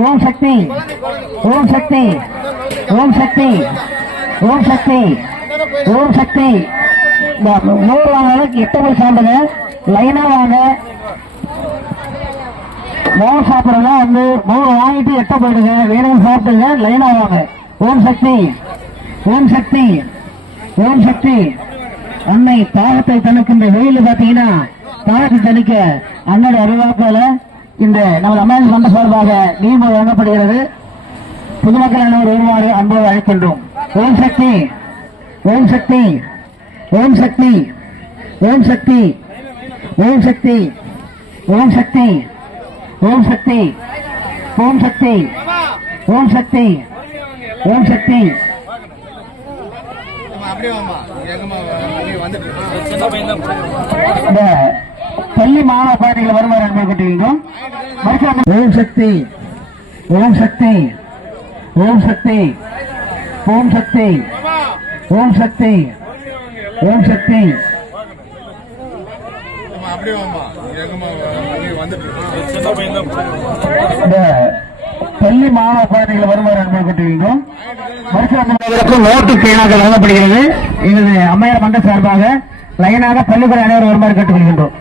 ஓம் சக்தி ஓம் சக்தி ஓம் சக்தி ஓம் சக்தி ஓம் சக்தி. இந்த 100 வாங்க 8 பேர் சாப்பிடுங்க, லைனா வாங்க. மோகம் சாப்பிடறதா வந்து 100 வாங்கிட்டு 8 போயிடுங்க, வேணும் சாப்பிடுங்க, லைனா வாங்க. ஓம் சக்தி ஓம் சக்தி ஓம் சக்தி. அன்னை தாகத்தை தணிக்கின்ற வெயில் பாத்தீங்கன்னா தாகத்தை தணிக்க அன்னை அறிவாக்கால இந்த நமது அம்மையார் மன்ற சார்பாக நீர்மொழி வழங்கப்படுகிறது. பொதுமக்கள் அனைவரும் வருமாறு அன்போடு அழைக்கின்றோம். ஓம் சக்தி ஓம் சக்தி ஓம் சக்தி ஓம் சக்தி ஓம் சக்தி ஓம் சக்தி ஓம் சக்தி ஓம் சக்தி ஓம் சக்தி ஓம் சக்தி. இந்த பள்ளி மாணவ பயணிகள் வருமாறு அன்பு கேட்டுகின்றோம். ஓம் சக்தி ஓம் சக்தி ஓம் சக்தி ஓம் சக்தி ஓம் சக்தி ஓம் சக்தி. இந்த பள்ளி மாணவ பயணிகள் வருமாறு அன்பு கேட்டுகின்றோம். நோட்டு பேனாக வழங்கப்படுகிறது. எங்களது அம்மையார் மன்ற சார்பாக லைனாக பள்ளிக்கூட அனைவரும் வருமாறு கேட்டுக்கொள்கின்றோம்.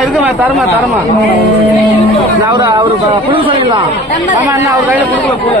இருக்குமா தரமா தரமா அவரு புது சொல்லிடலாம். ஆமா என்ன அவர் கையில கொடுக்கல.